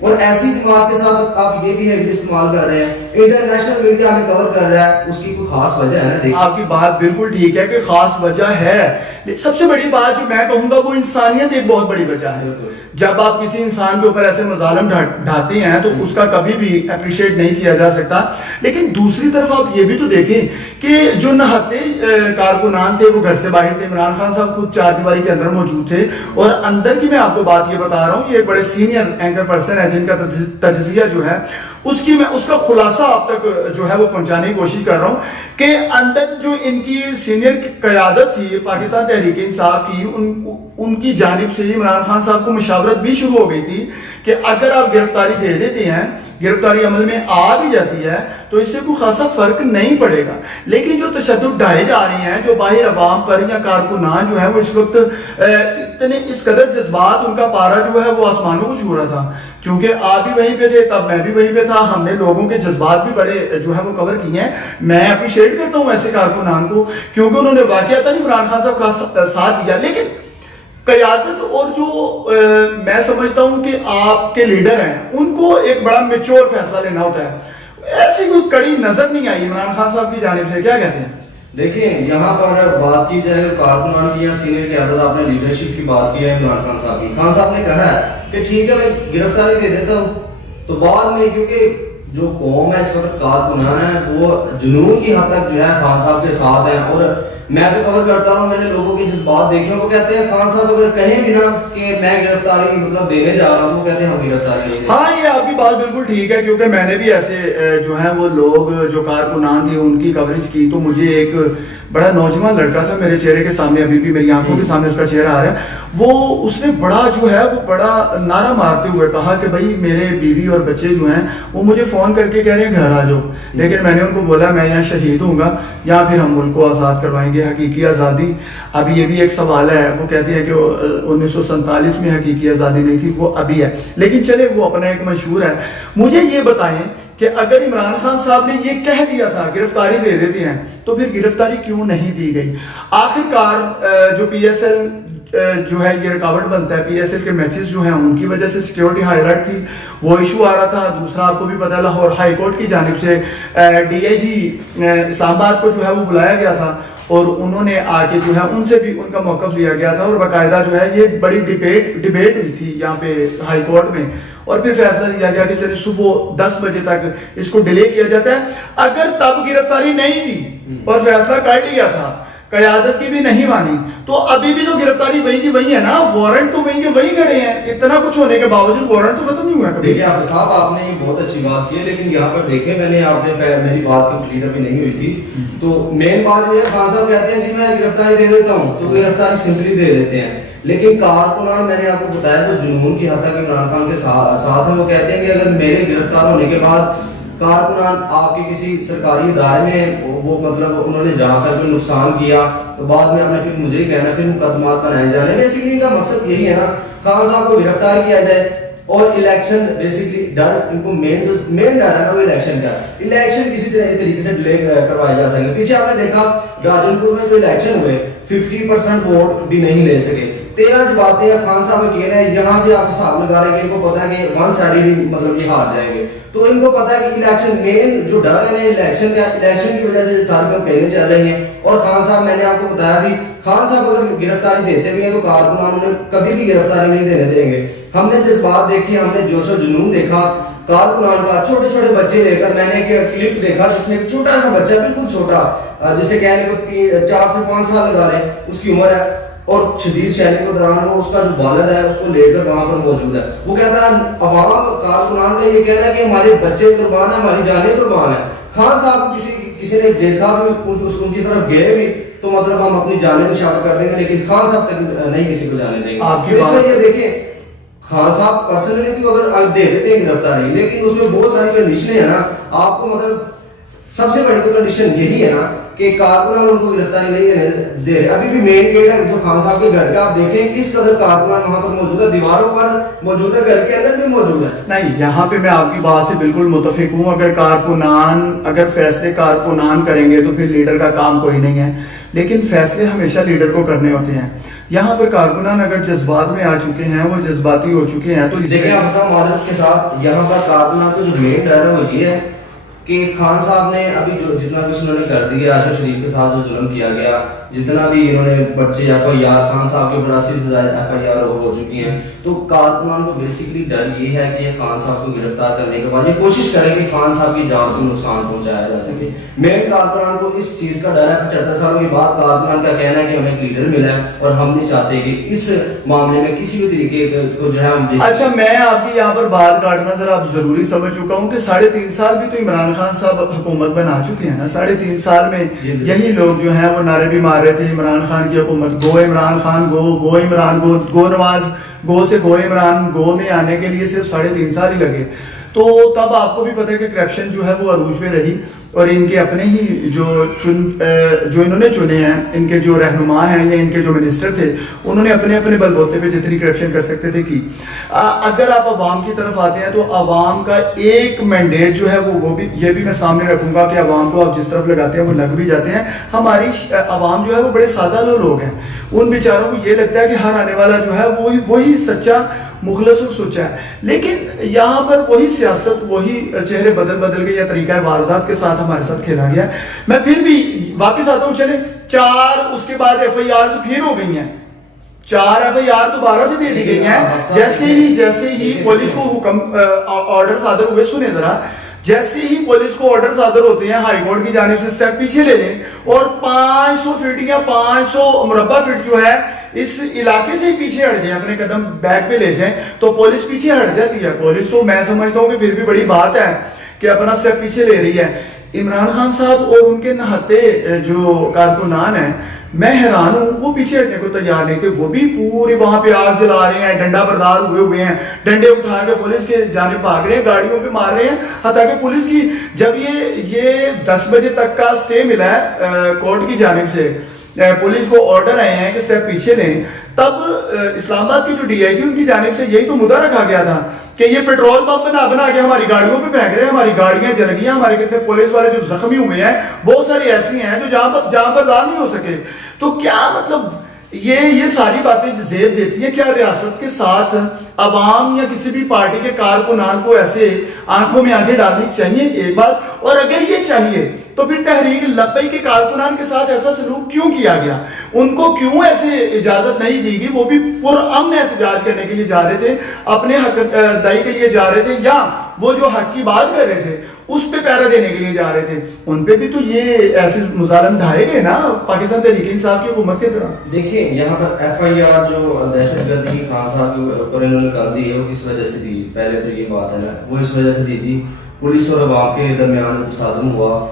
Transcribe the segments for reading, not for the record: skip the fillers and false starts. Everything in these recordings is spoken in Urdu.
اور ایسی جماعت کے ساتھ آپ یہ بھی ہے کہ استعمال کر رہے ہیں. انٹرنیشنل میڈیا ہمیں کور کر رہا ہے, اس کی کوئی خاص وجہ ہے نا؟ دیکھیں آپ کی بات بالکل ٹھیک ہے کہ خاص وجہ ہے. سب سے بڑی بات جو میں کہوں گا وہ انسانیت ایک بہت بڑی وجہ ہے. جب آپ کسی انسان کے اوپر ایسے مظالم ڈھاتے ہیں تو اس کا کبھی بھی اپریشیٹ نہیں کیا جا سکتا. لیکن دوسری طرف آپ یہ بھی تو دیکھیں کہ جو نہتے کارکنان تھے وہ گھر سے باہر تھے. عمران خان صاحب خود چار دیواری کے اندر موجود تھے, اور اندر کی میں آپ کو بات یہ بتا رہا ہوں, یہ ایک بڑے سینئر اینکر پرسن ہے جن کا تجزیہ جو ہے اس کا خلاصہ آپ تک جو ہے وہ پہنچانے کی کوشش کر رہا ہوں کہ اندر جو ان کی سینئر قیادت تھی پاکستان تحریک انصاف کی, ان کی جانب سے ہی عمران خان صاحب کو مشاورت بھی شروع ہو گئی تھی کہ اگر آپ گرفتاری دے دیتے ہیں, گرفتاری عمل میں آ بھی جاتی ہے تو اس سے کوئی خاصا فرق نہیں پڑے گا. لیکن جو تشدد ڈھائے جا رہے ہیں, جو باہر عوام پر یا کارکنان جو ہے وہ اس وقت اتنے اس قدر جذبات, ان کا پارا جو ہے وہ آسمانوں کو چھو رہا تھا. چونکہ آپ بھی وہیں پہ تھے, تب میں بھی وہیں پہ تھا, ہم نے لوگوں کے جذبات بھی بڑے جو ہے وہ کور کیے ہیں. میں اپریشیٹ کرتا ہوں ایسے کارکنان کو کیونکہ انہوں نے واقعتا نہیں عمران خان صاحب کا ساتھ دیا. لیکن قیادت اور جو میں سمجھتا ہوں کہ آپ کے لیڈر ہیں ان کو ایک بڑا میچور فیصلہ لینا ہوتا ہے. ایسی کوئی کڑی نظر نہیں آئی عمران خان صاحب کی جانب سے. کیا کہتے ہیں؟ دیکھیں یہاں پر بات کی جائے کارکنان کی یا سینئر قیادت, آپ نے لیڈرشپ کی بات کی ہے عمران خان صاحب کی. خان صاحب نے کہا ہے کہ ٹھیک ہے میں گرفتاری دے دیتا ہوں, تو بعد میں کیونکہ جو قوم ہے اس وقت کارکنان ہے وہ جنون کی حد تک جو ہے خان صاحب کے ساتھ ہیں. اور میں تو کور کرتا ہوں, میں نے لوگوں کے جذبات دیکھے ہیں, وہ کہتے ہیں خان صاحب اگر کہیں بھی نا کہ میں گرفتاری مطلب دینے جا رہا ہوں, وہ کہتے ہیں ہم گرفتاری نہیں. ہاں یہ آپ کی بات بالکل ٹھیک ہے, کیونکہ میں نے بھی ایسے جو ہیں وہ لوگ جو کارکنان تھے ان کی کوریج کی, تو مجھے ایک بڑا نوجوان لڑکا تھا میرے چہرے کے سامنے, ابھی بھی میری آنکھوں کے سامنے اس کا چہرہ آ رہا ہے, وہ اس نے بڑا جو ہے وہ بڑا نعرہ مارتے ہوئے کہا کہ بھائی میرے بیوی اور بچے جو ہیں وہ مجھے فون کر کے کہہ رہے ہیں گھر آ جاؤ. لیکن میں نے ان کو بولا میں یہاں شہید ہوں گا یا پھر ہم ملک کو آزاد کروائیں گے. حقیقی آزادی, اب یہ بھی ایک سوال ہے, وہ کہتے ہیں کہ 1947 میں حقیقی آزادی نہیں تھی, وہ ابھی ہے. لیکن چلے وہ اپنا ایک منشور ہے. مجھے یہ بتائیں کہ اگر عمران خان صاحب نے یہ کہہ دیا تھا گرفتاری دے دیتے ہیں, تو پھر گرفتاری کیوں نہیں دی گئی؟ آخر کار جو پی ایس ایل جو ہے یہ رکاوٹ بنتا ہے, پی ایس ایل کے میچز جو ہیں ان کی وجہ سے سیکیورٹی ہائی الرٹ تھی, وہ ایشو آ رہا تھا. دوسرا آپ کو بھی پتہ, لاہور ہائی کورٹ کی جانب سے ڈی آئی جی اسلام آباد کو جو ہے وہ بلایا گیا تھا, اور انہوں نے آ کے جو ہے ان سے بھی ان کا موقف لیا گیا تھا, اور باقاعدہ جو ہے یہ بڑی ڈیبیٹ ہوئی تھی یہاں پہ ہائی کورٹ میں, اور پھر فیصلہ لیا گیا کہ چلے صبح 10 بجے تک اس کو ڈیلے کیا جاتا ہے. اگر تب گرفتاری نہیں دی اور فیصلہ کر لیا تھا, قیادت کی بھی نہیں مانی, تو ابھی بھی تو گرفتاری وہی کی وہی ہے نا, وارنٹ تو وہی کے وہی کھڑے ہیں. اتنا کچھ ہونے کے باوجود وارنٹ تو ختم نہیں ہوا. دیکھیں آپ صاحب آپ نے بہت اچھی بات کی ہے, لیکن یہاں پر دیکھیں میں نے آپ نے میری بات کمپلیٹ ابھی نہیں ہوئی تھی, تو مین بات یہ ہے خان صاحب کہتے ہیں کہ میں گرفتاری دے دیتا ہوں, تو گرفتاری سمپلی دے دیتے ہیں. لیکن کارکنان میں نے آپ کو بتایا تو جنون کی حد تک عمران خان کے ساتھ ہیں. وہ کہتے ہیں کہ اگر میرے گرفتار ہونے کے بعد کارکنان آپ کے کسی سرکاری ادارے میں وہ مطلب انہوں نے جا کر جو نقصان کیا, تو بعد میں آپ نے پھر مجھے ہی کہنا, پھر مقدمات بنائے جانے. بیسیکلی ان کا مقصد یہی ہے نا, خان صاحب کو گرفتار کیا جائے, اور الیکشن بیسیکلی ڈر ان کو مین ڈر ہے نا وہ الیکشن کا, الیکشن کسی طریقے سے ڈیلے کروائے جا سکیں. پیچھے آپ نے دیکھا راجن پور میں جو الیکشن ہوئے 50% ووٹ بھی نہیں لے سکے. 13 جو باتیں ہیں خان صاحب کا کہنا ہے, یہاں سے آپ حساب لگا رہے ہیں کہ ان کو پتا ہے کہ ون سائیڈ مطلب یہ ہار جائیں گے, تو ان کو پتا ہے کہ الیکشن مین جو ڈر ہے نا الیکشن کا, الیکشن کی وجہ سے ساری کمپینیں چل رہی ہیں. اور خان صاحب میں نے آپ کو بتایا بھی, خان صاحب اگر گرفتاری دیتے بھی ہیں تو کارکنان انہیں کبھی بھی گرفتاری نہیں دینے دیں گے. ہم نے جذبات دیکھے, ہم نے جوش و جنون دیکھا کارکنان کا, چھوٹے چھوٹے بچے لے کر. میں نے ایک کلپ دیکھا جس میں ایک چھوٹا سا بچہ, بالکل چھوٹا, جسے کہنے کو 4 سے 5 سال لگا رہے ہیں اس کی عمر ہے, اور شدید شہری کے دوران وہ اس کا جو والد ہے اس کو لے کر وہاں پر موجود ہے. وہ کہتا ہے عوام کارکنان کا یہ کہنا ہے کہ ہمارے بچے قربان ہیں, ہماری جانیں قربان ہیں. خان صاحب کو کسی نے دیکھا ان کی طرف گئے بھی تو مطلب ہم اپنی جانیں نشان کر دیں گے, لیکن خان صاحب تک نہیں کسی کو جانے دیں گے. اس میں یہ دیکھیں خان صاحب پرسنلی تو اگر دے دیتے ہیں گرفتاری, لیکن اس میں بہت ساری کنڈیشنیں ہیں نا. آپ کو مطلب سب سے بڑی کنڈیشن یہی ہے نا کہ کارکنان ان کو گرفتاری نہیں دے رہے. ابھی بھی مین گیٹ ہے جو خان صاحب کے گھر کا, آپ دیکھیں کس قدر کارکنان وہاں پر موجود ہے, دیواروں پر موجود ہے, گھر کے اندر بھی موجود ہے. نہیں, یہاں پہ میں آپ کی بات سے بالکل متفق ہوں. اگر فیصلے کارکنان کریں گے تو پھر لیڈر کا کام کوئی نہیں ہے, لیکن فیصلے ہمیشہ لیڈر کو کرنے ہوتے ہیں. یہاں پر کارکنان اگر جذبات میں آ چکے ہیں, وہ جذباتی ہو چکے ہیں, تو دیکھیں آپ صاحب معذرت کے ساتھ یہاں پر کارکنان کو جو مین ڈر ہے وہ یہ ہے کہ خان صاحب نے ابھی جو جتنا بھی انہوں نے کر دیا, آشا شریف کے ساتھ جو ظلم کیا گیا, جتنا بھی انہوں نے بچے ایف آئی آر خان صاحب کے اوپر 80,000 ایف آئی آر ہو چکی ہیں, تو کارکنان کو بیسیکلی ڈر یہ ہے کہ خان صاحب کو گرفتار کرنے کے بعد یہ کوشش کریں کہ خان صاحب کی جان کو نقصان پہنچایا جا سکے. مین کارکنان کو اس چیز کا ڈر ہے. 75 سالوں کے بعد کارکنان کا کہنا ہے کہ ہمیں ایک لیڈر ملا ہے اور ہم نہیں چاہتے کہ اس معاملے میں کسی بھی طریقے کو جو ہے ہم. اچھا, میں آپ کی یہاں پر بات کاٹنا ذرا اب ضروری سمجھ چکا ہوں کہ 3.5 سال بھی تو عمران خان صاحب حکومت بنا چکے ہیں نا. 3.5 سال میں یہی لوگ جو ہیں وہ نعرے بھی مار رہے تھے عمران خان کی حکومت, گو عمران خان, گو عمران, گو نواز, گو سے گو عمران, گو میں آنے کے لیے صرف 3.5 سال ہی لگے. تو تب آپ کو بھی پتہ ہے کہ کرپشن جو ہے وہ عروج پہ رہی, اور ان کے اپنے ہی جو انہوں نے چنے ہیں, ان کے جو رہنما ہیں یا ان کے جو منسٹر تھے, انہوں نے اپنے اپنے بل بوتے پہ جتنی کرپشن کر سکتے تھے کی. اگر آپ عوام کی طرف آتے ہیں تو عوام کا ایک مینڈیٹ جو ہے وہ بھی, یہ بھی میں سامنے رکھوں گا کہ عوام کو آپ جس طرف لگاتے ہیں وہ لگ بھی جاتے ہیں. ہماری عوام جو ہے وہ بڑے سادہ لوگ ہیں, ان بیچاروں کو یہ لگتا ہے کہ ہر آنے والا جو ہے وہی سچا مخلص اور سچا ہے. لیکن یہاں پر وہی سیاست, وہی چہرے بدل گئے یا طریقہ واردات کے ساتھ ہمارے ساتھ کھیلا گیا. میں پھر بھی واپس آتا ہوں, چلیں 4 اس کے بعد ایف آئی آر پھر ہو گئی ہیں, 4 ایف آئی آر دوبارہ سے دے دی گئی ہیں. جیسے ہی پولیس کو حکم آرڈر صادر ہوئے, سنیں ذرا, جیسے ہی پولیس کو آرڈر صادر ہوتے ہیں ہائی کورٹ کی جانب سے سٹیپ پیچھے لے لیں اور 500 فٹ یا 500 مربع فٹ جو ہے اس علاقے سے پیچھے ہٹ جائیں, اپنے قدم بیک پہ لے جائیں, تو پولیس پیچھے ہٹ جاتی ہے. پولیس تو میں سمجھتا ہوں کہ پھر بھی بڑی بات ہے کہ اپنا سٹیپ پیچھے لے رہی ہے. عمران خان صاحب اور ان کے نہتے جو کارکنان ہیں, میں حیران ہوں, وہ پیچھے ہٹنے کو تیار نہیں تھے. وہ بھی پوری وہاں پہ آگ جلا رہے ہیں, ڈنڈا بردار ہوئے ہیں, ڈنڈے اٹھا کے پولیس کے جانب بھاگ رہے ہیں, گاڑیوں پہ مار رہے ہیں. حتیٰ کہ پولیس کی جب یہ 10 بجے تک کا سٹے ملا ہے کورٹ کی جانب سے, پولیس کو آرڈر آئے ہیں کہ سٹیپ پیچھے لیں, تب اسلام آباد کی جو ڈی آئی تھی ان کی جانب سے یہی تو مدعا رکھا گیا تھا کہ یہ پیٹرول پمپ بنا کے ہماری گاڑیوں پہ پھینک رہے ہیں, ہماری گاڑیاں جل گئی ہیں, ہمارے کتنے پولیس والے جو زخمی ہوئے ہیں بہت ساری ایسی ہیں جو جہاں پر دار نہیں ہو سکے. تو کیا مطلب یہ ساری باتیں زیب دیتی ہیں, کیا ریاست کے ساتھ عوام یا کسی بھی پارٹی کے کارکنان کو ایسے آنکھوں میں آنکھیں ڈالنی چاہیے ایک بار؟ اور اگر یہ چاہیے تو پھر تحریک لبیک کے کارکنان کے ساتھ ایسا سلوک کیوں کیا گیا؟ ان کو کیوں ایسے اجازت نہیں دی گئی؟ وہ بھی پرامن احتجاج کرنے کے لیے جا رہے تھے, اپنے حق دائی کے لیے جا رہے تھے, یا وہ جو حق کی بات کر رہے تھے اس پہ پیرا دینے کے لیے جا رہے تھے, ان پہ بھی تو یہ ایسے مظالم ڈھائے گئے نا پاکستان تحریک انصاف کی حکومت کے دوران. دیکھیں یہاں پر ایف آئی آر جو دہشت گردی کی خان صاحب کے اوپر انہوں نے کر دی ہے, وہ کس وجہ سے دی؟ پہلے تو یہ بات ہے نا, وہ اس وجہ سے دی تھی پولیس اور عوام کے درمیان تصادم ہوا,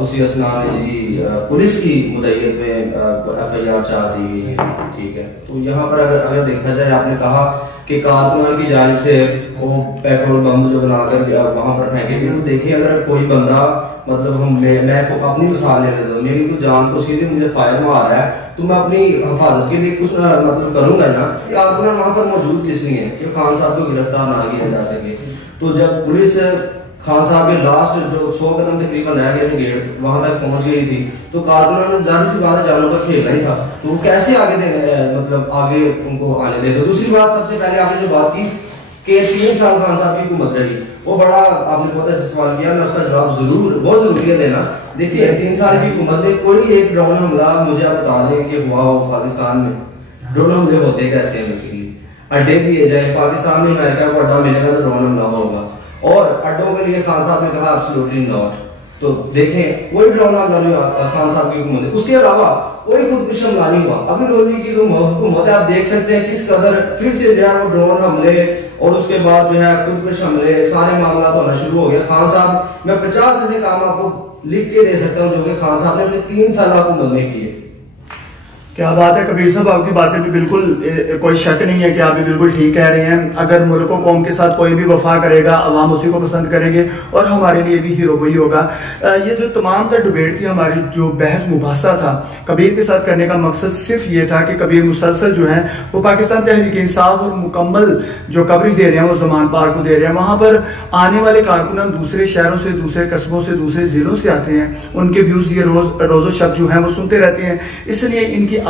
اسی اسنا میں جی پولیس کی مدعیت میں ایف آئی آر چاہ دی گئی ہے. ٹھیک ہے, تو یہاں پر اگر دیکھا جائے, آپ نے کہا کہ کارکنان کی جانب سے وہ پیٹرول بم جو بنا کر وہاں پر پھینکے گئے, تو دیکھیں اگر کوئی بندہ مطلب میں اپنی مثال لے لیتا ہوں, میری کو جان کو سیدھے مجھے فائر مار رہا ہے, تو میں اپنی حفاظت کے لیے کچھ مطلب کروں گا نا. کارکنان وہاں پر موجود کس لیے ہیں کہ خان صاحب کو گرفتار نہ کیا جا سکے. تو جب پولیس خان صاحب کے لاسٹ جو 100 قدم تقریباً رہ گئے تھے گیٹ, وہاں تک پہنچ گئی تھی, تو کارکنوں نے ظاہر سی بات ہے جانوں پر کھیلنا ہی تھا, تو وہ کیسے مطلب آگے ان کو آنے دے. تو دوسری بات, سب سے پہلے آپ نے جو بات کی کہ 3 سال خان صاحب کی حکومت رہی, وہ بڑا آپ نے بہت ایسے سوال کیا, میں اس کا جواب بہت ضروری ہے دینا. دیکھیے 3 سال کی حکومت میں کوئی ایک ڈرون حملہ مجھے آپ بتا دیں کہ ہوا ہو پاکستان میں؟ ڈرون حملے ہوتے کیسے ہیں؟ بیسیکلی اڈے دیے جائیں, پاکستان میں امریکہ کو اڈا ملے گا تو ڈرون حملہ ہوگا, اور اڈوں کے لیے خان صاحب نے کہا ایبسولوٹلی ناٹ. تو دیکھیں کوئی ڈرون حملہ نہیں ہوا خان صاحب کی حکومت. اس کے علاوہ کوئی خودکش حملہ نہیں ہوا. ابھی رولنگ کی جو حکومت ہے, آپ دیکھ سکتے ہیں کس قدر پھر سے جو ہے وہ ڈرون حملے اور اس کے بعد جو ہے خودکش حملے سارے معاملات ہونا شروع ہو گیا. خان صاحب میں 50 ایسے کام آپ کو لکھ کے دے سکتا ہوں جو کہ خان صاحب نے اپنے 3 سال حکومت میں کیے. کیا بات ہے کبیر صاحب, آپ کی باتیں بھی بالکل کوئی شک نہیں ہے کہ آپ بھی بالکل ٹھیک کہہ رہے ہیں. اگر ملک و قوم کے ساتھ کوئی بھی وفا کرے گا, عوام اسی کو پسند کریں گے, اور ہمارے لیے بھی ہیرو وہی ہوگا. یہ جو تمام تر ڈیبیٹ تھی ہماری, جو بحث مباحثہ تھا کبیر کے ساتھ کرنے کا مقصد صرف یہ تھا کہ کبیر مسلسل جو ہیں وہ پاکستان تحریک انصاف اور مکمل جو کوریج دے رہے ہیں وہ زمان پار کو دے رہے ہیں. وہاں پر آنے والے کارکنان دوسرے شہروں سے, دوسرے قصبوں سے, دوسرے ضلعوں سے آتے ہیں, ان کے ویوز یہ روز و شب جو ہیں وہ سنتے رہتے ہیں, اس لیے ان کی